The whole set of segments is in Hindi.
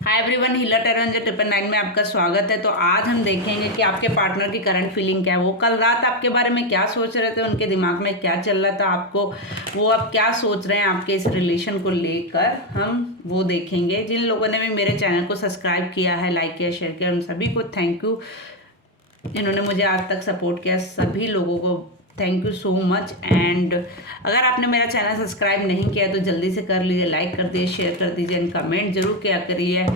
हाय एवरीवन, हीलर टेरेंजर 999 में आपका स्वागत है। तो आज हम देखेंगे कि आपके पार्टनर की करंट फीलिंग क्या है। वो कल रात आपके बारे में क्या सोच रहे थे, उनके दिमाग में क्या चल रहा था, आपको वो अब क्या सोच रहे हैं आपके इस रिलेशन को लेकर, हम वो देखेंगे। जिन लोगों ने भी मेरे चैनल को सब्सक्राइब किया है, लाइक किया, शेयर किया, उन सभी को थैंक यू। जिन्होंने मुझे आज तक सपोर्ट किया, सभी लोगों को thank you so much. And अगर आपने मेरा चैनल सब्सक्राइब नहीं किया तो जल्दी से कर लीजिए, लाइक कर दीजिए, शेयर कर दीजिए एंड कमेंट जरूर किया करिए।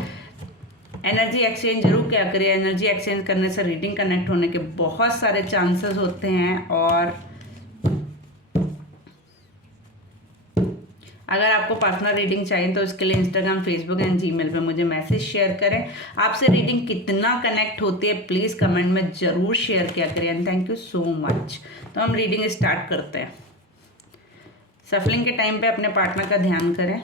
एनर्जी एक्सचेंज जरूर किया करिए। एनर्जी एक्सचेंज करने से रीडिंग कनेक्ट होने के बहुत सारे चांसेस होते हैं। और अगर आपको पर्सनल रीडिंग चाहिए तो इसके लिए इंस्टाग्राम, फेसबुक एंड जीमेल पे मुझे मैसेज शेयर करें। आपसे रीडिंग कितना कनेक्ट होती है प्लीज़ कमेंट में ज़रूर शेयर किया करें and thank you so much. तो हम रीडिंग स्टार्ट करते हैं। सफलिंग के टाइम पे अपने पार्टनर का ध्यान करें।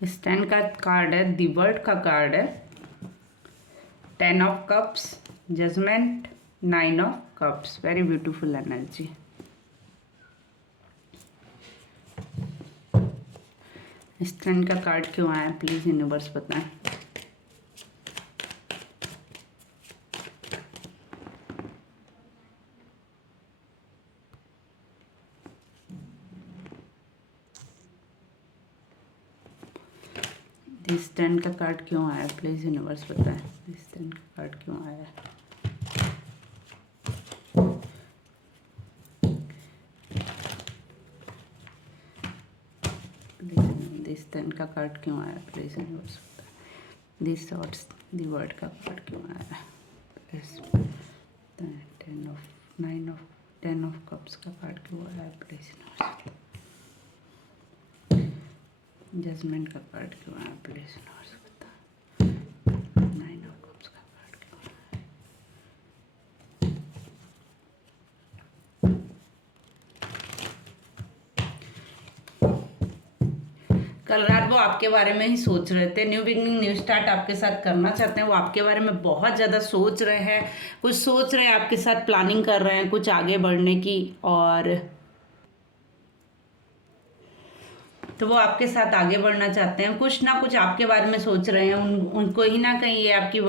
स्टैंड का कार्ड है, दी वर्ल्ड का कार्ड है, 10 of cups, judgement, 9 of cups. Very beautiful energy. Stand का कार्ड क्यों आया प्लीज यूनिवर्स बताएं। स्टैंड का कार्ड क्यों आया प्लीज यूनिवर्स बताएं। स्टैंड का कार्ड क्यों आया। स्टैंड का कार्ड क्यों आया प्लीज यूनिवर्स बताएं। दिस थॉट्स दी वर्ड का कार्ड क्यों आया। 10 ऑफ कप्स का कार्ड क्यों आया प्लीज यूनिवर्स। जजमेंट का कार्ड क्यों आया प्लीज यूनिवर्स बता। 9 ऑफ कप्स का कार्ड क्यों आया। कल रात वो आपके बारे में ही सोच रहे थे। न्यू बिगनिंग, न्यू स्टार्ट आपके साथ करना चाहते हैं। वो आपके बारे में बहुत ज़्यादा सोच रहे हैं, कुछ सोच रहे हैं, आपके साथ प्लानिंग कर रहे हैं कुछ आगे बढ़ने की। और तो वो आपके साथ आगे बढ़ना चाहते हैं, कुछ ना कुछ आपके बारे में सोच रहे हैं। उनको ही ना कहीं ये आपकी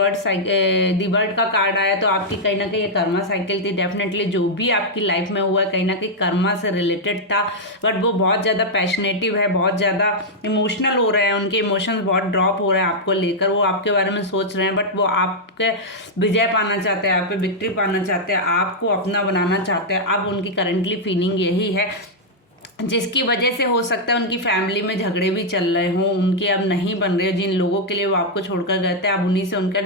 दी वर्ड का कार्ड आया तो आपकी कहीं ना कहीं ये कर्मा साइकिल थी। डेफिनेटली जो भी आपकी लाइफ में हुआ कहीं ना कहीं कर्मा से रिलेटेड था। बट वो बहुत ज़्यादा पैशनेटिव है, बहुत ज़्यादा इमोशनल हो रहे हैं, उनके इमोशंस बहुत ड्रॉप हो रहे हैं आपको लेकर। वो आपके बारे में सोच रहे हैं बट वो आपके विजय पाना चाहते हैं, आप पे विक्ट्री पाना चाहते हैं, आपको अपना बनाना चाहते हैं। अब उनकी करेंटली फीलिंग यही है, जिसकी वजह से हो सकता है उनकी फैमिली में झगड़े भी चल रहे हों, उनके अब नहीं बन रहे। जिन लोगों के लिए वो आपको छोड़कर गए थे अब उन्हीं से उनका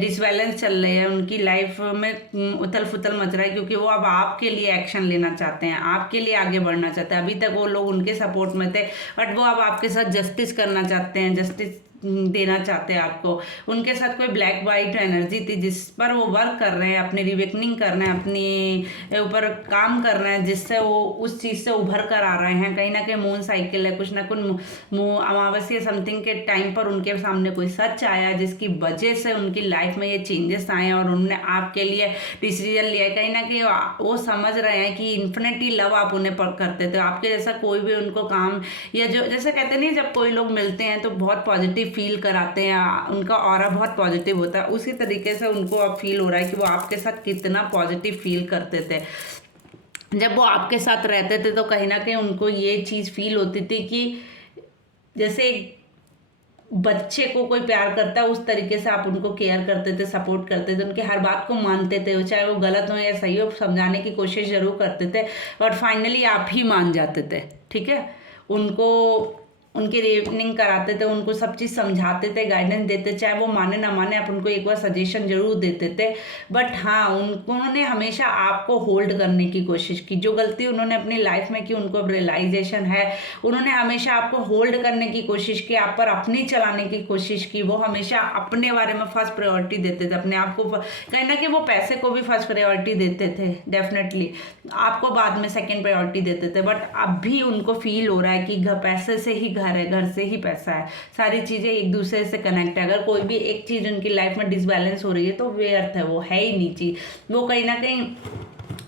डिसबैलेंस चल रहे हैं। उनकी लाइफ में उथल फुथल मच रहा है क्योंकि वो अब आपके लिए एक्शन लेना चाहते हैं, आपके लिए आगे बढ़ना चाहते हैं। अभी तक वो लोग उनके सपोर्ट में थे बट वो अब आपके साथ जस्टिस करना चाहते हैं, जस्टिस देना चाहते हैं आपको। उनके साथ कोई ब्लैक वाइट एनर्जी थी जिस पर वो वर्क कर रहे हैं, अपनी रिवेकनिंग कर रहे हैं, अपनी ऊपर काम कर रहे हैं, जिससे वो उस चीज़ से उभर कर आ रहे हैं। कहीं ना कहीं मून साइकिल है, कुछ ना कुछ अमावस्या समथिंग के टाइम पर उनके सामने कोई सच आया जिसकी वजह से उनकी लाइफ में ये चेंजेस आए हैं और उन्होंने आपके लिए डिसीजन लिया है। कहीं ना कहीं वो समझ रहे हैं कि इन्फिनिटी लव आप उन्हें करते थे। आपके जैसा कोई भी उनको काम या जो जैसे कहते नहीं, जब कोई लोग मिलते हैं तो बहुत पॉजिटिव फील कराते हैं, उनका ऑरा बहुत पॉजिटिव होता है। उसी तरीके से उनको अब फील हो रहा है कि वो आपके साथ कितना पॉजिटिव फील करते थे। जब वो आपके साथ रहते थे तो कहीं ना कहीं उनको ये चीज़ फील होती थी कि जैसे बच्चे को कोई प्यार करता है उस तरीके से आप उनको केयर करते थे, सपोर्ट करते थे, उनकी हर बात को मानते थे, चाहे वो गलत हो या सही हो, समझाने की कोशिश जरूर करते थे बट फाइनली आप ही मान जाते थे। ठीक है, उनको उनकी रीजनिंग कराते थे, उनको सब चीज़ समझाते थे, गाइडेंस देते, चाहे वो माने ना माने आप उनको एक बार सजेशन जरूर देते थे। बट हाँ, उन्होंने हमेशा आपको होल्ड करने की कोशिश की। जो गलती उन्होंने अपनी लाइफ में की, उनको अब रियलाइजेशन है, उन्होंने हमेशा आपको होल्ड करने की कोशिश की, आप पर अपनी चलाने की कोशिश की। वो हमेशा अपने बारे में फर्स्ट प्रायोरिटी देते थे, अपने आप को कहीं ना कहीं वो पैसे को भी फर्स्ट प्रायोरिटी देते थे, डेफिनेटली आपको बाद में सेकंड प्रायोरिटी देते थे। बट अब भी उनको फील हो रहा है कि पैसे से ही घर है, घर से ही पैसा है, सारी चीज़ें एक दूसरे से कनेक्ट है। अगर कोई भी एक चीज़ उनकी लाइफ में डिसबैलेंस हो रही है तो व्यर्थ है, वो है ही नहीं चीज। वो कहीं ना कहीं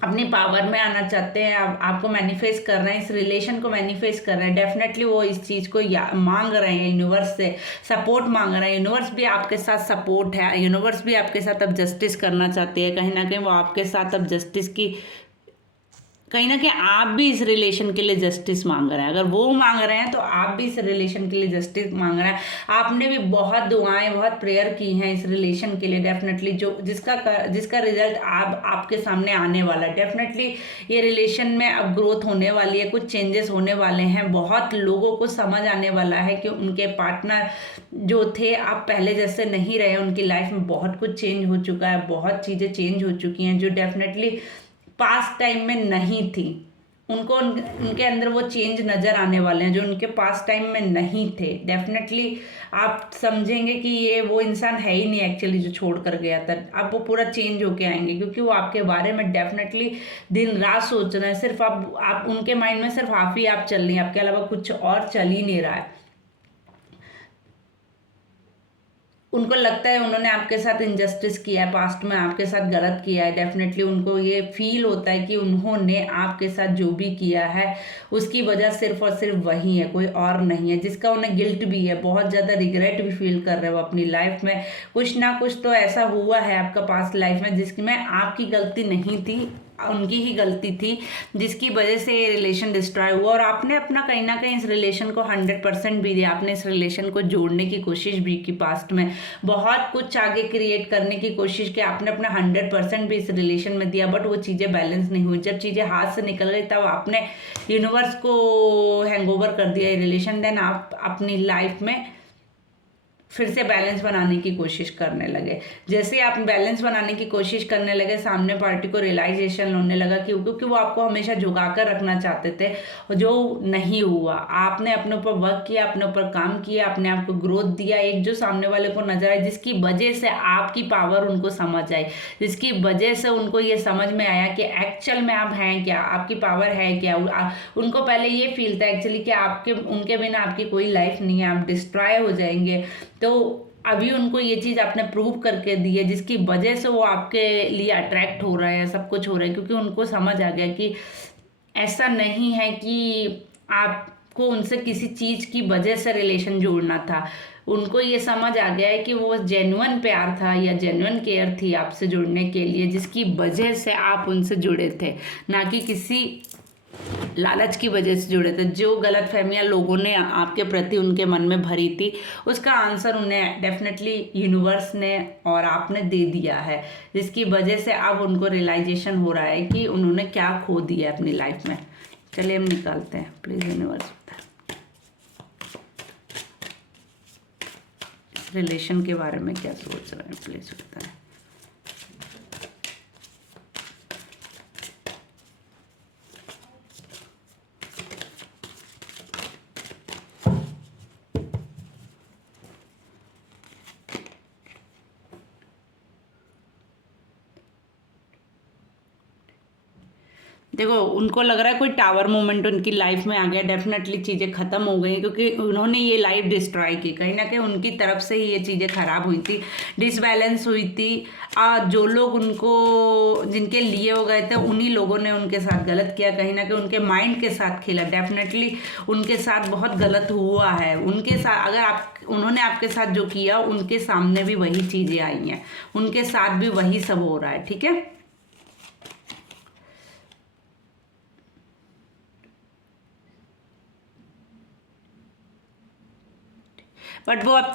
अपनी पावर में आना चाहते हैं, आपको मैनिफेस्ट कर रहे हैं, इस रिलेशन को मैनिफेस्ट कर रहे हैं। डेफिनेटली वो इस चीज़ को मांग रहे हैं, यूनिवर्स से सपोर्ट मांग रहे हैं। यूनिवर्स भी आपके साथ सपोर्ट है, यूनिवर्स भी आपके साथ अब जस्टिस करना चाहती है। कहीं ना कहीं वो आपके साथ अब जस्टिस की, कहीं ना कहीं आप भी इस रिलेशन के लिए जस्टिस मांग रहे हैं। अगर वो मांग रहे हैं तो आप भी इस रिलेशन के लिए जस्टिस मांग रहे हैं। आपने भी बहुत दुआएं, बहुत प्रेयर की हैं इस रिलेशन के लिए, डेफिनेटली जो जिसका रिजल्ट आपके सामने आने वाला है। डेफिनेटली ये रिलेशन में अब ग्रोथ होने वाली है, कुछ चेंजेस होने वाले हैं। बहुत लोगों को समझ आने वाला है कि उनके पार्टनर जो थे आप पहले जैसे नहीं रहे, उनकी लाइफ में बहुत कुछ चेंज हो चुका है, बहुत चीज़ें चेंज हो चुकी हैं जो डेफिनेटली पास्ट टाइम में नहीं थी। उनको उनके अंदर वो चेंज नज़र आने वाले हैं जो उनके पास्ट टाइम में नहीं थे। डेफिनेटली आप समझेंगे कि ये वो इंसान है ही नहीं एक्चुअली जो छोड़ कर गया था। अब वो पूरा चेंज होके आएंगे, क्योंकि वो आपके बारे में डेफिनेटली दिन रात सोच रहे हैं। सिर्फ आप उनके माइंड में सिर्फ आप ही आप चल रही हैं, आपके अलावा कुछ और चल ही नहीं रहा है। उनको लगता है उन्होंने आपके साथ इनजस्टिस किया है, पास्ट में आपके साथ गलत किया है। डेफिनेटली उनको ये फील होता है कि उन्होंने आपके साथ जो भी किया है उसकी वजह सिर्फ और सिर्फ वही है, कोई और नहीं है। जिसका उन्हें गिल्ट भी है, बहुत ज़्यादा रिग्रेट भी फील कर रहे हो अपनी लाइफ में। कुछ ना कुछ तो ऐसा हुआ है आपका पास्ट लाइफ में जिसमें आपकी गलती नहीं थी, उनकी ही गलती थी, जिसकी वजह से ये रिलेशन डिस्ट्रॉय हुआ। और आपने अपना कहीं ना कहीं इस रिलेशन को 100% भी दिया, आपने इस रिलेशन को जोड़ने की कोशिश भी की। पास्ट में बहुत कुछ आगे क्रिएट करने की कोशिश की, आपने अपना 100% भी इस रिलेशन में दिया, बट वो चीज़ें बैलेंस नहीं हुई। जब चीज़ें हाथ से निकल गई तब आपने यूनिवर्स को हैंगओवर कर दिया ये रिलेशन। देन आप अपनी लाइफ में फिर से बैलेंस बनाने की कोशिश करने लगे। जैसे आप बैलेंस बनाने की कोशिश करने लगे, सामने पार्टी को रियलाइजेशन होने लगा कि क्योंकि वो आपको हमेशा झुका कर रखना चाहते थे, जो नहीं हुआ। आपने अपने ऊपर वर्क किया, अपने ऊपर काम किया, अपने आप को ग्रोथ दिया, एक जो सामने वाले को नजर आई, जिसकी वजह से आपकी पावर उनको समझ आई, जिसकी वजह से उनको ये समझ में आया कि एक्चुअल में आप हैं क्या, आपकी पावर है क्या। उनको पहले ये फील था एक्चुअली कि आपके उनके बिना आपकी कोई लाइफ नहीं है, आप डिस्ट्रॉय हो जाएंगे। तो अभी उनको ये चीज़ आपने प्रूव करके दी है, जिसकी वजह से वो आपके लिए अट्रैक्ट हो रहे हैं, सब कुछ हो रहा है, क्योंकि उनको समझ आ गया कि ऐसा नहीं है कि आपको उनसे किसी चीज़ की वजह से रिलेशन जोड़ना था। उनको ये समझ आ गया है कि वो जेन्युइन प्यार था या जेन्युइन केयर थी आपसे जुड़ने के लिए, जिसकी वजह से आप उनसे जुड़े थे, ना कि किसी लालच की वजह से जुड़े थे। जो गलत फहमियाँ लोगों ने आपके प्रति उनके मन में भरी थी, उसका आंसर उन्हें डेफिनेटली यूनिवर्स ने और आपने दे दिया है, जिसकी वजह से अब उनको रियलाइजेशन हो रहा है कि उन्होंने क्या खो दिया है अपनी लाइफ में। चलिए हम निकालते हैं, प्लीज़ यूनिवर्स रिलेशन के बारे में क्या सोच रहे हैं, प्लीज़ बताएं। देखो, उनको लग रहा है कोई टावर मोमेंट उनकी लाइफ में आ गया, डेफिनेटली चीज़ें खत्म हो गई, क्योंकि उन्होंने ये लाइफ डिस्ट्रॉय की। कहीं ना कहीं उनकी तरफ से ही ये चीज़ें खराब हुई थी, डिसबैलेंस हुई थी। जो लोग उनको जिनके लिए हो गए थे, उन्हीं लोगों ने उनके साथ गलत किया, कहीं ना कहीं उनके माइंड के साथ खेला। डेफिनेटली उनके साथ बहुत गलत हुआ है। उनके साथ अगर आप उन्होंने आपके साथ जो किया, उनके सामने भी वही चीज़ें आई हैं, उनके साथ भी वही सब हो रहा है, ठीक है। बट वो अब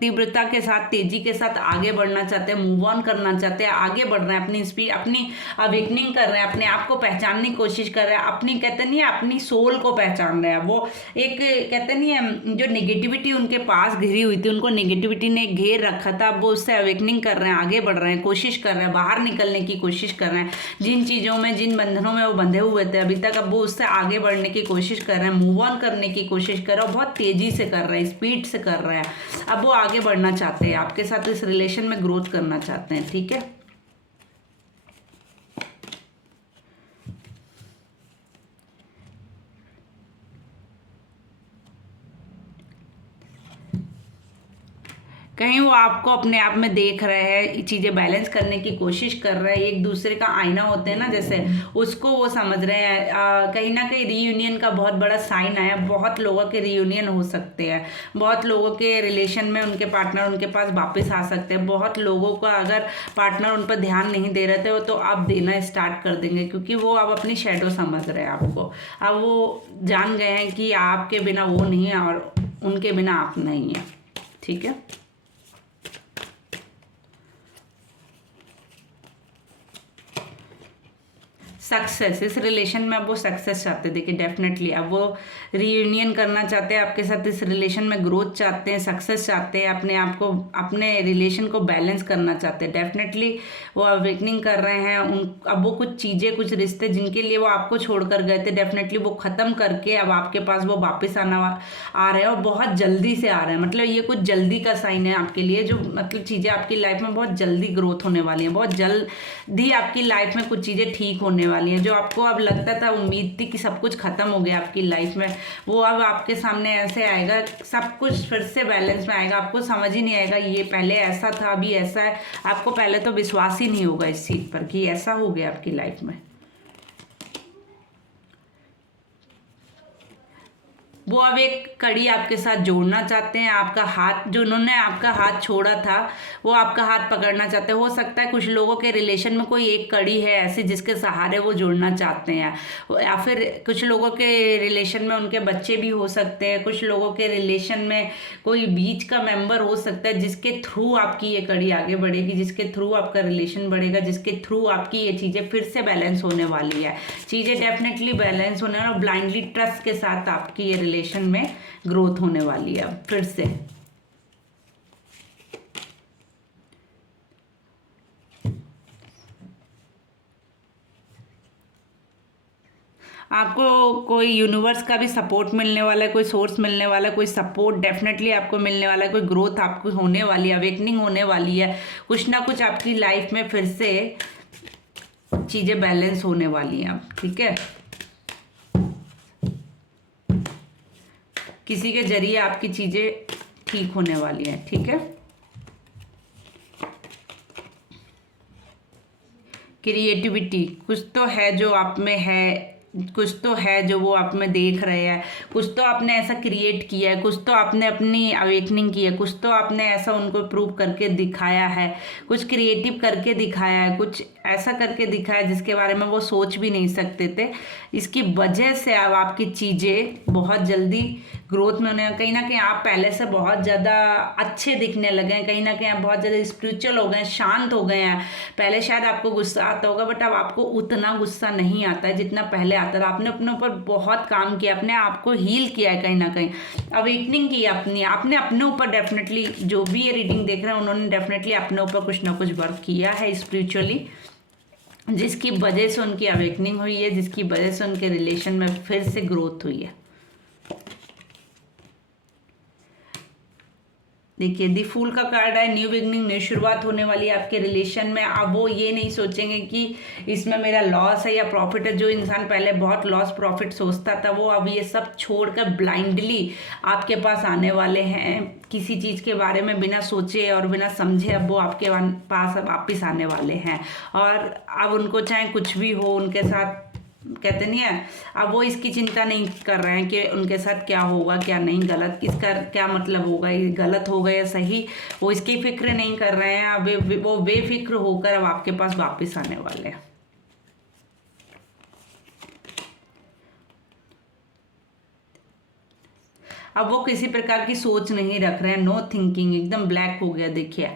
तीव्रता के साथ, तेजी के साथ आगे बढ़ना चाहते हैं, मूव ऑन करना चाहते हैं, आगे बढ़ रहे हैं, अपनी स्पीड, अपनी अवेकनिंग कर रहे हैं, अपने आप को पहचानने की कोशिश कर रहे हैं, अपनी कहते नहीं है अपनी सोल को पहचान रहे हैं। वो एक कहते नहीं है जो नेगेटिविटी उनके पास घिरी हुई थी, उनको नेगेटिविटी ने घेर रखा था, अब वो उससे अवेकनिंग कर रहे हैं, आगे बढ़ रहे हैं, कोशिश कर रहे हैं, बाहर निकलने की कोशिश कर रहे हैं। जिन चीज़ों में, जिन बंधनों में वो बंधे हुए थे अभी तक, अब वो उससे आगे बढ़ने की कोशिश कर रहे हैं, मूव ऑन करने की कोशिश कर रहे हैं, और बहुत तेजी से कर रहे हैं, स्पीड से कर रहे हैं। अब वो आगे बढ़ना चाहते हैं, आपके साथ इस रिलेशन में ग्रोथ करना चाहते हैं। ठीक है, कहीं वो आपको अपने आप में देख रहे हैं, चीज़ें बैलेंस करने की कोशिश कर रहे हैं, एक दूसरे का आईना होते हैं ना जैसे, उसको वो समझ रहे हैं। कहीं ना कहीं रीयूनियन का बहुत बड़ा साइन आया, बहुत लोगों के रीयूनियन हो सकते हैं, बहुत लोगों के रिलेशन में उनके पार्टनर उनके पास वापस आ सकते हैं, बहुत लोगों का अगर पार्टनर उन पर ध्यान नहीं दे रहे थे तो आप देना स्टार्ट कर देंगे, क्योंकि वो अब अपनी शेडो समझ रहे हैं आपको। अब वो जान गए हैं कि आपके बिना वो नहीं है और उनके बिना आप नहीं है। ठीक है, सक्सेस, इस रिलेशन में अब वो सक्सेस चाहते हैं। देखिए डेफिनेटली अब वो रीयूनियन करना चाहते हैं आपके साथ, इस रिलेशन में ग्रोथ चाहते हैं, सक्सेस चाहते हैं, अपने आप को, अपने रिलेशन को बैलेंस करना चाहते हैं। डेफिनेटली वो अवेकनिंग कर रहे हैं। अब वो कुछ चीज़ें, कुछ रिश्ते जिनके लिए वो आपको छोड़कर गए थे, डेफिनेटली वो ख़त्म करके अब आपके पास वो वापस आ रहे हैं, और बहुत जल्दी से आ रहे हैं। मतलब ये कुछ जल्दी का साइन है आपके लिए, जो मतलब चीज़ें आपकी लाइफ में बहुत जल्दी ग्रोथ होने वाली हैं, बहुत जल्दी आपकी लाइफ में कुछ चीज़ें ठीक होने वाली हैं। जो आपको अब लगता था, उम्मीद थी कि सब कुछ खत्म हो गया आपकी लाइफ में, वो अब आपके सामने ऐसे आएगा, सब कुछ फिर से बैलेंस में आएगा। आपको समझ ही नहीं आएगा ये पहले ऐसा था अभी ऐसा है। आपको पहले तो विश्वास ही नहीं होगा इस चीज़ पर कि ऐसा हो गया आपकी लाइफ में। वो अब एक कड़ी आपके साथ जोड़ना चाहते हैं। आपका हाथ, जो उन्होंने आपका हाथ छोड़ा था, वो आपका हाथ पकड़ना चाहते हैं। हो सकता है कुछ लोगों के रिलेशन में कोई एक कड़ी है ऐसी जिसके सहारे वो जुड़ना चाहते हैं, या फिर कुछ लोगों के रिलेशन में उनके बच्चे भी हो सकते हैं, कुछ लोगों के रिलेशन में कोई बीच का मेंबर हो सकता है जिसके थ्रू आपकी ये कड़ी आगे बढ़ेगी, जिसके थ्रू आपका रिलेशन बढ़ेगा, जिसके थ्रू आपकी ये चीज़ें फिर से बैलेंस होने वाली है। चीज़ें डेफिनेटली बैलेंस होने और ब्लाइंडली ट्रस्ट के साथ आपकी ये रिलेशन में ग्रोथ होने वाली है फिर से। आपको कोई यूनिवर्स का भी सपोर्ट मिलने वाला है, कोई सोर्स मिलने वाला है, कोई सपोर्ट डेफिनेटली आपको मिलने वाला है, कोई ग्रोथ आपको होने वाली है, अवेकनिंग होने वाली है। कुछ ना कुछ आपकी लाइफ में फिर से चीज़ें बैलेंस होने वाली हैं। ठीक है, किसी के जरिए आपकी चीज़ें ठीक होने वाली हैं। ठीक है, क्रिएटिविटी कुछ तो है जो आप में है, कुछ तो है जो वो आप में देख रहे हैं, कुछ तो आपने ऐसा क्रिएट किया है, कुछ तो आपने अपनी अवेकनिंग की है, कुछ तो आपने ऐसा उनको प्रूव करके दिखाया है, कुछ क्रिएटिव करके दिखाया है, कुछ ऐसा करके दिखाया जिसके बारे में वो सोच भी नहीं सकते थे। इसकी वजह से अब आपकी चीज़ें बहुत जल्दी ग्रोथ में होने, कहीं ना कहीं आप पहले से बहुत ज़्यादा अच्छे दिखने लगे हैं, कहीं ना कहीं आप बहुत ज़्यादा स्पिरिचुअल हो गए हैं, शांत हो गए हैं। पहले शायद आपको गुस्सा आता होगा, बट अब आपको उतना गुस्सा नहीं आता है जितना पहले आता था। आपने अपने ऊपर बहुत काम किया, अपने आप को हील किया है, कहीं ना कहीं अवेकनिंग की अपनी, आपने अपने ऊपर डेफिनेटली, जो भी ये रीडिंग देख रहे हैं उन्होंने डेफिनेटली अपने ऊपर कुछ ना कुछ वर्क किया है स्पिरिचुअली, जिसकी वजह से उनकी अवेकनिंग हुई है, जिसकी वजह से उनके रिलेशन में फिर से ग्रोथ हुई है। देखिए दी फूल का कार्ड है, न्यू बिगनिंग, नई शुरुआत होने वाली है आपके रिलेशन में। अब वो ये नहीं सोचेंगे कि इसमें मेरा लॉस है या प्रॉफिट है। जो इंसान पहले बहुत लॉस प्रॉफिट सोचता था, वो अब ये सब छोड़कर ब्लाइंडली आपके पास आने वाले हैं, किसी चीज़ के बारे में बिना सोचे और बिना समझे अब वो आपके पास वापिस आने वाले हैं। और अब उनको चाहे कुछ भी हो, उनके साथ कहते नहीं है, अब वो इसकी चिंता नहीं कर रहे हैं कि उनके साथ क्या होगा क्या नहीं, गलत इसका क्या मतलब होगा, ये गलत होगा या सही, वो इसकी फिक्र नहीं कर रहे हैं। अब वो बेफिक्र होकर अब आपके पास वापस आने वाले हैं। अब वो किसी प्रकार की सोच नहीं रख रहे हैं, नो थिंकिंग, एकदम ब्लैक हो गया। देखिए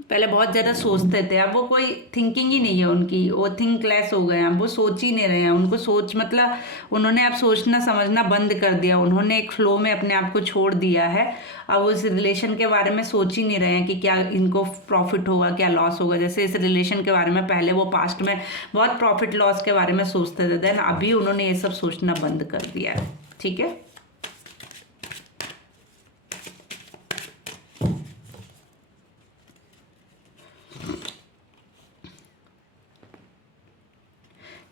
पहले बहुत ज़्यादा सोचते थे, अब वो कोई थिंकिंग ही नहीं है उनकी, वो थिंकलेस हो गए हैं, अब वो सोच ही नहीं रहे हैं। उनको सोच मतलब उन्होंने अब सोचना समझना बंद कर दिया, उन्होंने एक फ्लो में अपने आप को छोड़ दिया है। अब वो इस रिलेशन के बारे में सोच ही नहीं रहे हैं कि क्या इनको प्रॉफिट होगा क्या लॉस होगा। जैसे इस रिलेशन के बारे में पहले वो पास्ट में बहुत प्रॉफिट लॉस के बारे में सोचते थे, देन अभी उन्होंने ये सब सोचना बंद कर दिया है। ठीक है,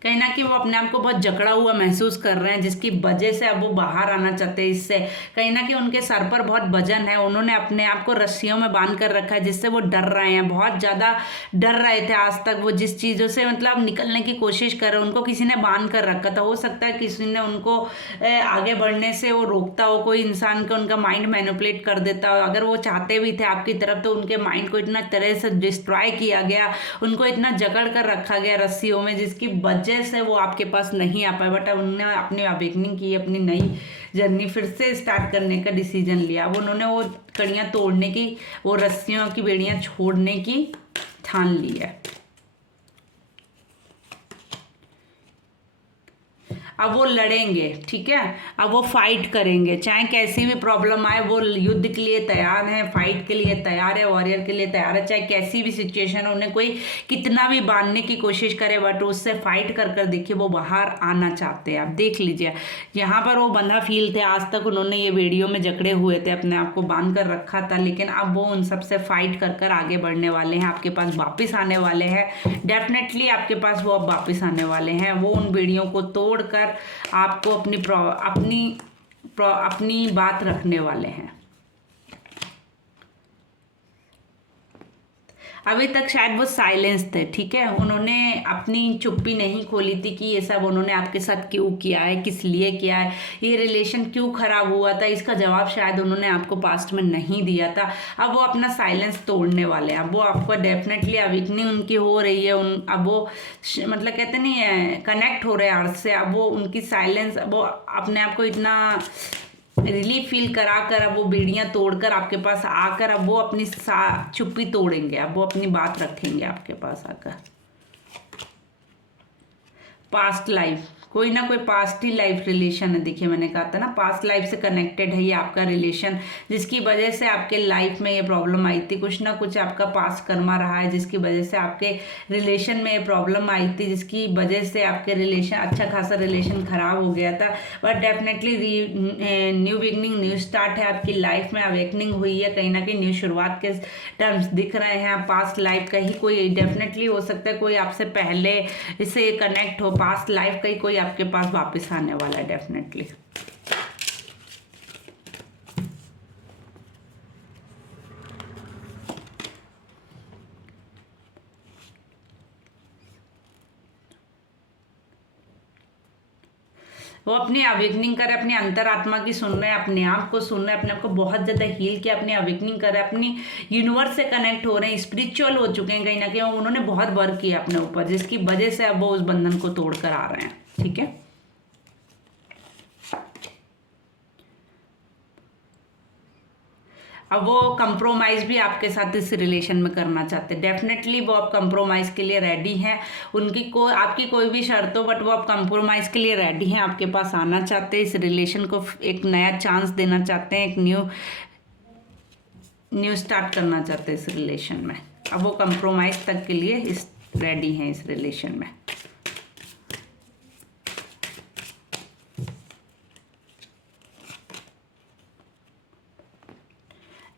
कहीं ना कि वो अपने आप को बहुत जकड़ा हुआ महसूस कर रहे हैं, जिसकी वजह से अब वो बाहर आना चाहते हैं इससे। कहीं ना कि उनके सर पर बहुत वजन है, उन्होंने अपने आप को रस्सियों में बांध कर रखा है, जिससे वो डर रहे हैं, बहुत ज़्यादा डर रहे थे आज तक। वो जिस चीज़ों से मतलब निकलने की कोशिश कर रहे हैं, उनको किसी ने बांध कर रखा था। हो सकता है किसी ने उनको आगे बढ़ने से वो रोकता हो, कोई इंसान का उनका माइंड मैनिपुलेट कर देता हो। अगर वो चाहते भी थे आपकी तरफ, तो उनके माइंड को इतना तरह से डिस्ट्रॉय किया गया, उनको इतना जकड़ कर रखा गया रस्सियों में, जिसकी वजह से वो आपके पास नहीं आ पाए। बट अब उन्होंने अपनी अवेकनिंग की, अपनी नई जर्नी फिर से स्टार्ट करने का डिसीजन लिया। अब उन्होंने वो कड़ियाँ तोड़ने की, वो रस्सियों की बेड़ियाँ छोड़ने की ठान ली है। अब वो लड़ेंगे, ठीक है, अब वो फाइट करेंगे, चाहे कैसी भी प्रॉब्लम आए वो युद्ध के लिए तैयार है, फाइट के लिए तैयार है, वॉरियर के लिए तैयार है। चाहे कैसी भी सिचुएशन, उन्हें कोई कितना भी बांधने की कोशिश करे, बट उससे फाइट कर कर देखिए वो बाहर आना चाहते हैं। आप देख लीजिए यहाँ पर वो बंधा फील थे, आज तक उन्होंने ये वीडियो में जकड़े हुए थे, अपने आप को बांध कर रखा था, लेकिन अब वो उन सबसे फाइट कर कर आगे बढ़ने वाले हैं, आपके पास वापस आने वाले हैं। डेफिनेटली आपके पास वो अब वापस आने वाले हैं। वो उन बेड़ियों को तोड़ कर आपको अपनी बात रखने वाले हैं। अभी तक शायद वो साइलेंस थे, ठीक है, उन्होंने अपनी चुप्पी नहीं खोली थी कि ये सब उन्होंने आपके साथ क्यों किया है, किस लिए किया है, ये रिलेशन क्यों खराब हुआ था, इसका जवाब शायद उन्होंने आपको पास्ट में नहीं दिया था। अब वो अपना साइलेंस तोड़ने वाले हैं। अब वो आपको डेफिनेटली अवेकनिंग उनकी हो रही है, अब वो मतलब कहते नहीं है कनेक्ट हो रहे हैं अर्थ से। अब वो उनकी साइलेंस, वो अपने आप को इतना रिलीफ फील करा कर अब वो बेड़ियां तोड़कर आपके पास आकर अब वो अपनी चुप्पी तोड़ेंगे, अब वो अपनी बात रखेंगे आपके पास आकर। पास्ट लाइफ, कोई ना कोई पास्ट ही लाइफ रिलेशन है। देखिए मैंने कहा था ना, पास्ट लाइफ से कनेक्टेड है ये आपका रिलेशन, जिसकी वजह से आपके लाइफ में ये प्रॉब्लम आई थी। कुछ ना कुछ आपका पास्ट कर्मा रहा है, जिसकी वजह से आपके रिलेशन में ये प्रॉब्लम आई थी, जिसकी वजह से आपके रिलेशन, अच्छा खासा रिलेशन खराब हो गया था। But definitely new beginning, new start है आपकी लाइफ में, अवेकनिंग हुई है, कहीं ना कहीं न्यू शुरुआत के टर्म्स दिख रहे हैं। पास्ट लाइफ का ही कोई डेफिनेटली हो सकता है, कोई आपसे पहले इससे कनेक्ट हो, पास्ट लाइफ का ही कोई आपके पास वापस आने वाला है डेफिनेटली। वो अपनी अवेकनिंग करे, अपनी अंतरात्मा की सुन रहे हैं, अपने आप को सुन रहे हैं, अपने आप को बहुत ज़्यादा हील किया, अपनी अवेकनिंग कर रहे हैं, अपनी यूनिवर्स से कनेक्ट हो रहे हैं, स्पिरिचुअल हो चुके हैं कहीं ना कहीं। उन्होंने बहुत वर्क किया अपने ऊपर, जिसकी वजह से अब वो उस बंधन को तोड़ कर आ रहे हैं। ठीक है, अब वो कंप्रोमाइज भी आपके साथ इस रिलेशन में करना चाहते हैं। डेफिनेटली वो अब कंप्रोमाइज के लिए रेडी हैं। आपकी कोई भी शर्त हो, बट वो अब कंप्रोमाइज के लिए रेडी हैं, आपके पास आना चाहते हैं, इस रिलेशन को एक नया चांस देना चाहते हैं, एक न्यू स्टार्ट करना चाहते हैं इस रिलेशन में। अब वो कंप्रोमाइज तक के लिए रेडी हैं इस रिलेशन में।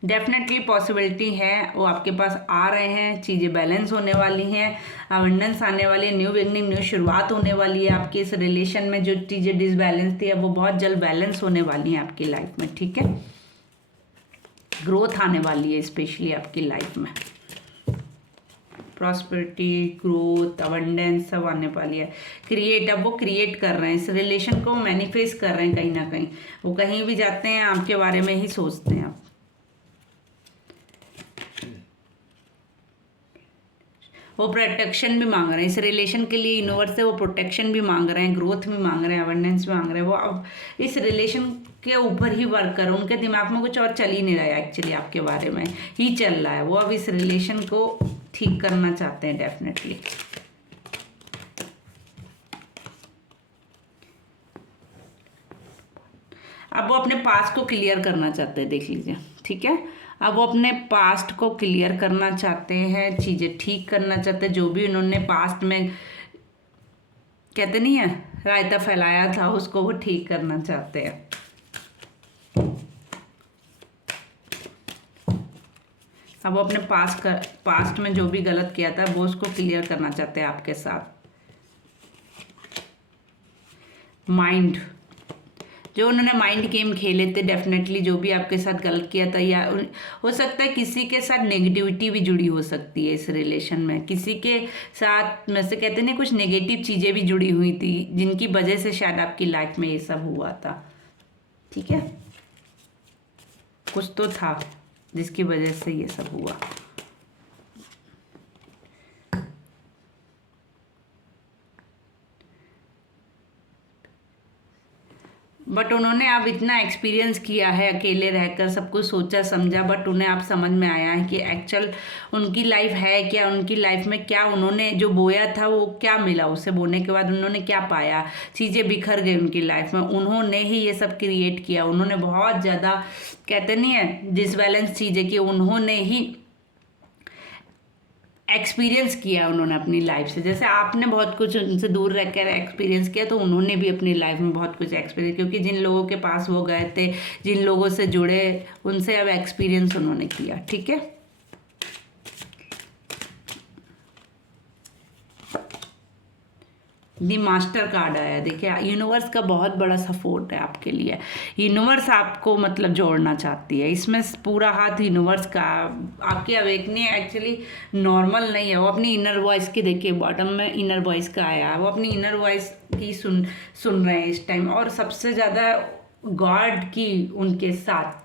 डेफिनेटली पॉसिबिलिटी है, वो आपके पास आ रहे हैं, चीज़ें बैलेंस होने वाली हैं, अबंडेंस आने वाली है, न्यू बिगनिंग, न्यू शुरुआत होने वाली है आपकी इस रिलेशन में। जो चीज़ें डिसबैलेंस थी अब वो बहुत जल्द बैलेंस होने वाली हैं आपकी लाइफ में। ठीक है, ग्रोथ आने वाली है स्पेशली आपकी लाइफ में, प्रॉस्पेरिटी, ग्रोथ, अबंडेंस सब आने वाली है। अब वो क्रिएट कर रहे हैं इस रिलेशन को, मैनिफेस्ट कर रहे हैं कहीं ना कहीं। वो कहीं भी जाते हैं आपके बारे में ही सोचते हैं आप। वो प्रोटेक्शन भी मांग रहे हैं इस रिलेशन के लिए, यूनिवर्स से वो प्रोटेक्शन भी मांग रहे हैं, ग्रोथ भी मांग रहे हैं, अवेंडेंस भी मांग रहे हैं। वो अब इस रिलेशन के ऊपर ही वर्क करो, उनके दिमाग में कुछ और चल ही नहीं रहा है, एक्चुअली आपके बारे में ही चल रहा है। वो अब इस रिलेशन को ठीक करना चाहते हैं डेफिनेटली। अब वो अपने पास्ट को क्लियर करना चाहते हैं, देख लीजिए, ठीक है। अब वो अपने पास्ट को क्लियर करना चाहते हैं, चीज़ें ठीक करना चाहते हैं, जो भी उन्होंने पास्ट में कहते नहीं है रायता फैलाया था, उसको वो ठीक करना चाहते हैं। अब वो अपने पास्ट में जो भी गलत किया था वो उसको क्लियर करना चाहते हैं आपके साथ। माइंड, जो उन्होंने माइंड गेम खेले थे डेफिनेटली, जो भी आपके साथ गलत किया था, या हो सकता है किसी के साथ नेगेटिविटी भी जुड़ी हो सकती है इस रिलेशन में, किसी के साथ में से कहते हैं कुछ नेगेटिव चीज़ें भी जुड़ी हुई थी जिनकी वजह से शायद आपकी लाइफ में ये सब हुआ था, ठीक है। कुछ तो था जिसकी वजह से ये सब हुआ। बट उन्होंने अब इतना एक्सपीरियंस किया है अकेले रहकर, सब कुछ सोचा समझा, बट उन्हें अब समझ में आया है कि एक्चुअल उनकी लाइफ है क्या, उनकी लाइफ में क्या उन्होंने जो बोया था वो क्या मिला, उसे बोने के बाद उन्होंने क्या पाया। चीज़ें बिखर गई उनकी लाइफ में, उन्होंने ही ये सब क्रिएट किया, उन्होंने बहुत ज़्यादा कहते नहीं है डिसबैलेंस चीज़ें की, उन्होंने ही एक्सपीरियंस किया उन्होंने अपनी लाइफ से। जैसे आपने बहुत कुछ उनसे दूर रहकर एक्सपीरियंस किया, तो उन्होंने भी अपनी लाइफ में बहुत कुछ एक्सपीरियंस, क्योंकि जिन लोगों के पास वो गए थे, जिन लोगों से जुड़े, उनसे अब एक्सपीरियंस उन्होंने किया, ठीक है। दी मास्टर कार्ड आया, देखिए यूनिवर्स का बहुत बड़ा सपोर्ट है आपके लिए। यूनिवर्स आपको मतलब जोड़ना चाहती है, इसमें पूरा हाथ यूनिवर्स का। आपकी अवेकनिंग एक्चुअली नॉर्मल नहीं है, वो अपनी इनर वॉइस की, देखिए बॉटम में इनर वॉइस का आया है, वो अपनी इनर वॉइस की सुन रहे हैं इस टाइम, और सबसे ज़्यादा गॉड की उनके साथ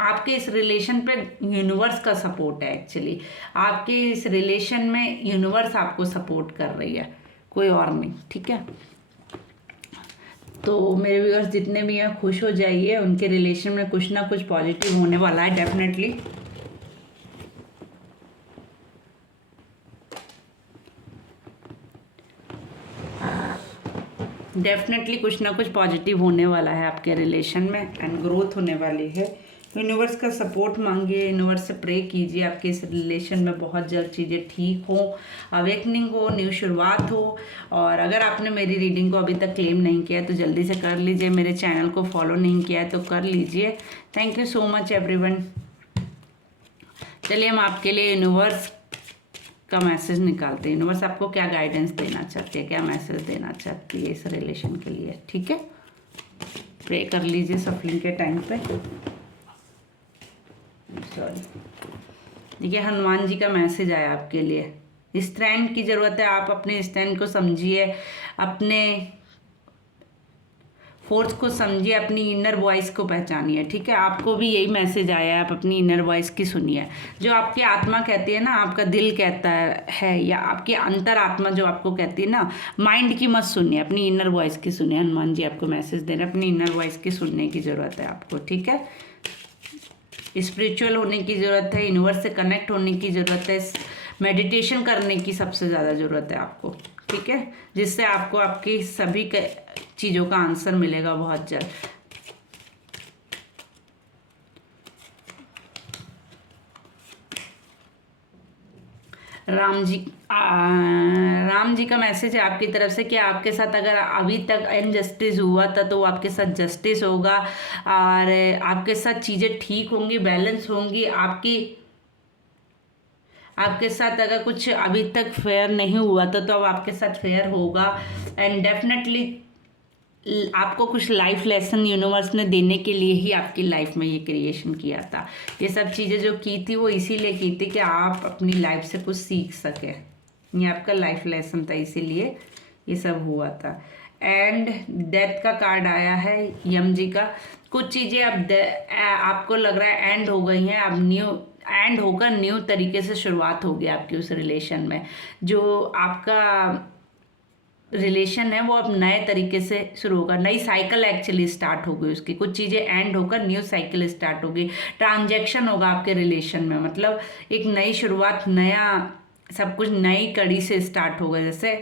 आपके इस रिलेशन पे यूनिवर्स का सपोर्ट है। एक्चुअली आपके इस रिलेशन में यूनिवर्स आपको सपोर्ट कर रही है, कोई और नहीं, ठीक है। तो मेरे व्यूअर्स जितने भी हैं खुश हो जाइए, उनके रिलेशन में कुछ ना कुछ पॉजिटिव होने वाला है डेफिनेटली। डेफिनेटली कुछ ना कुछ पॉजिटिव होने वाला है आपके रिलेशन में, एंड ग्रोथ होने वाली है। यूनिवर्स का सपोर्ट मांगिए, यूनिवर्स से प्रे कीजिए आपके इस रिलेशन में बहुत जल्द चीज़ें ठीक हो, अवेकनिंग हो, न्यू शुरुआत हो। और अगर आपने मेरी रीडिंग को अभी तक क्लेम नहीं किया तो जल्दी से कर लीजिए, मेरे चैनल को फॉलो नहीं किया है तो कर लीजिए। Thank you so much everyone. चलिए हम आपके लिए यूनिवर्स का मैसेज निकालते हैं। यूनिवर्स आपको क्या गाइडेंस देना चाहती है, क्या मैसेज देना चाहती है इस रिलेशन के लिए, ठीक है। प्रे कर लीजिए सफलिंग के टाइम पे। सॉरी, देखिए हनुमान जी का मैसेज आया आपके लिए। स्ट्रेंथ की ज़रूरत है, आप अपने स्ट्रेंथ को समझिए, अपने फोर्स को समझिए, अपनी इनर वॉइस को पहचानिए, ठीक है। आपको भी यही मैसेज आया है, आप अपनी इनर वॉइस की सुनिए, जो आपकी आत्मा कहती है ना, आपका दिल कहता है, या आपकी अंतर आत्मा जो आपको कहती है ना, माइंड की मत सुनिए, अपनी इनर वॉइस की सुनिए। हनुमान जी आपको मैसेज दे रहे हैं, अपनी इनर वॉइस की सुनने की ज़रूरत है आपको, ठीक है। स्पिरिचुअल होने की ज़रूरत है, यूनिवर्स से कनेक्ट होने की ज़रूरत है, मेडिटेशन करने की सबसे ज़्यादा ज़रूरत है आपको, ठीक है, जिससे आपको आपकी सभी चीज़ों का आंसर मिलेगा बहुत जल्द। राम जी का मैसेज है आपकी तरफ से कि आपके साथ अगर अभी तक इनजस्टिस हुआ था तो आपके साथ जस्टिस होगा, और आपके साथ चीज़ें ठीक होंगी, बैलेंस होंगी। आपके साथ अगर कुछ अभी तक फेयर नहीं हुआ था तो अब आपके साथ फेयर होगा, एंड डेफिनेटली आपको कुछ लाइफ लेसन यूनिवर्स ने देने के लिए ही आपकी लाइफ में ये क्रिएशन किया था। ये सब चीज़ें जो की थी वो इसीलिए की थी कि आप अपनी लाइफ से कुछ सीख सकें, ये आपका लाइफ लेसन था, इसीलिए ये सब हुआ था। एंड डेथ का कार्ड आया है, यम जी का। कुछ चीज़ें अब आपको लग रहा है एंड हो गई हैं, अब एंड होकर न्यू तरीके से शुरुआत होगी आपकी उस रिलेशन में। जो आपका रिलेशन है वो अब नए तरीके से शुरू होगा, नई साइकिल एक्चुअली स्टार्ट होगी उसकी, कुछ चीज़ें एंड होकर न्यू साइकिल स्टार्ट होगी, ट्रांजैक्शन होगा आपके रिलेशन में, मतलब एक नई शुरुआत, नया सब कुछ नई कड़ी से स्टार्ट होगा। जैसे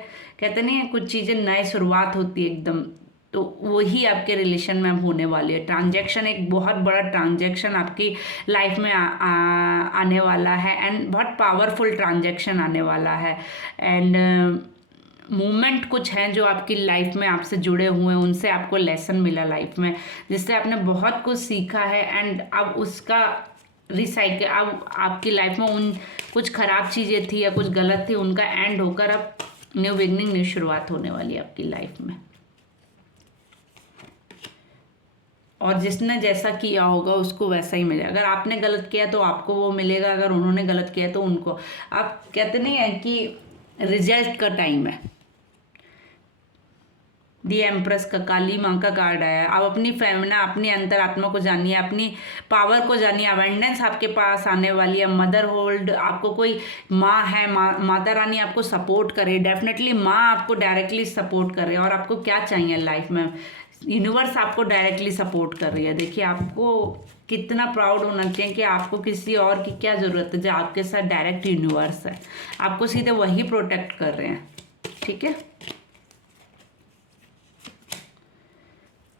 कहते नहीं है कुछ चीज़ें नए शुरुआत होती है एकदम, तो वही आपके रिलेशन में अब होने वाली है। ट्रांजैक्शन, एक बहुत बड़ा ट्रांजैक्शन आपकी लाइफ में आने वाला है, एंड बहुत पावरफुल ट्रांजैक्शन आने वाला है। एंड मूवमेंट कुछ हैं जो आपकी लाइफ में आपसे जुड़े हुए हैं, उनसे आपको लेसन मिला लाइफ में, जिससे आपने बहुत कुछ सीखा है। एंड अब उसका रिसाइकिल, अब आपकी लाइफ में उन कुछ खराब चीज़ें थी या कुछ गलत थी, उनका एंड होकर अब न्यू बिगनिंग, न्यू शुरुआत होने वाली है आपकी लाइफ में। और जिसने जैसा किया होगा उसको वैसा ही मिलेगा। अगर आपने गलत किया तो आपको वो मिलेगा, अगर उन्होंने गलत किया तो उनको। आप कहते नहीं है कि रिजल्ट का टाइम है। दी एम्प्रेस का, काली माँ का कार्ड आया है। आप अपनी फेमिना, अपनी अंतरात्मा को जानिए, अपनी पावर को जानिए, अवेंडेंस आपके पास आने वाली है। मदर होल्ड, आपको कोई माँ है, माता रानी आपको सपोर्ट करे, डेफिनेटली माँ आपको डायरेक्टली सपोर्ट करे। और आपको क्या चाहिए लाइफ में, यूनिवर्स आपको डायरेक्टली सपोर्ट कर रही है। देखिए आपको कितना प्राउड होना चाहिए कि आपको किसी और की क्या ज़रूरत है, जो आपके साथ डायरेक्ट यूनिवर्स है, आपको सीधे वही प्रोटेक्ट कर रहे हैं। ठीक है।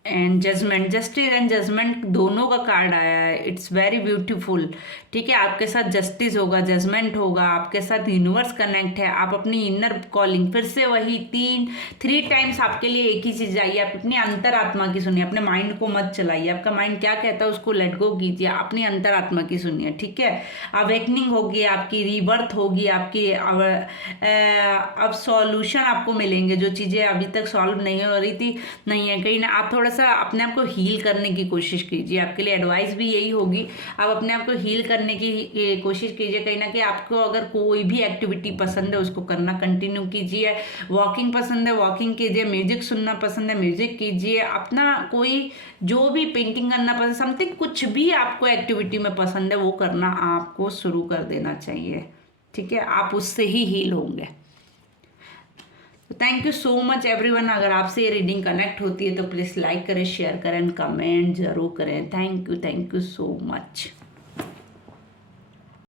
And judgement, justice and judgement दोनों का कार्ड आया है। It's very beautiful. ठीक है, आपके साथ जस्टिस होगा, जजमेंट होगा, आपके साथ यूनिवर्स कनेक्ट है। आप अपनी इनर कॉलिंग, फिर से वही 3 टाइम्स आपके लिए एक ही चीज़ आई है। आप अपनी अंतरात्मा की सुनिए, अपने माइंड को मत चलाइए। आपका माइंड क्या कहता है उसको लेट गो कीजिए, अपनी अंतरात्मा की सुनिए। ठीक है, अवेकनिंग होगी आपकी, रीबर्थ होगी आपकी। अब सॉल्यूशन आपको मिलेंगे, जो चीज़ें अभी तक सॉल्व नहीं हो रही थी, नहीं है कहीं ना। आप थोड़ा सा अपने आप को हील करने की कोशिश कीजिए, आपके लिए एडवाइस भी यही होगी। आप अपने आप को हील करने की कोशिश कीजिए। कहीं ना कहीं आपको अगर कोई भी एक्टिविटी पसंद है उसको करना कंटिन्यू कीजिए। वॉकिंग पसंद है वॉकिंग कीजिए, म्यूजिक सुनना पसंद है म्यूजिक कीजिए, अपना कोई जो भी पेंटिंग करना पसंद, समथिंग कुछ भी आपको एक्टिविटी में पसंद है वो करना आपको शुरू कर देना चाहिए। ठीक है, आप उससे ही हील होंगे। Thank you so much everyone. अगर आपसे ये रीडिंग कनेक्ट होती है तो प्लीज़ लाइक करें, शेयर करें, कमेंट जरूर करें। Thank you so much.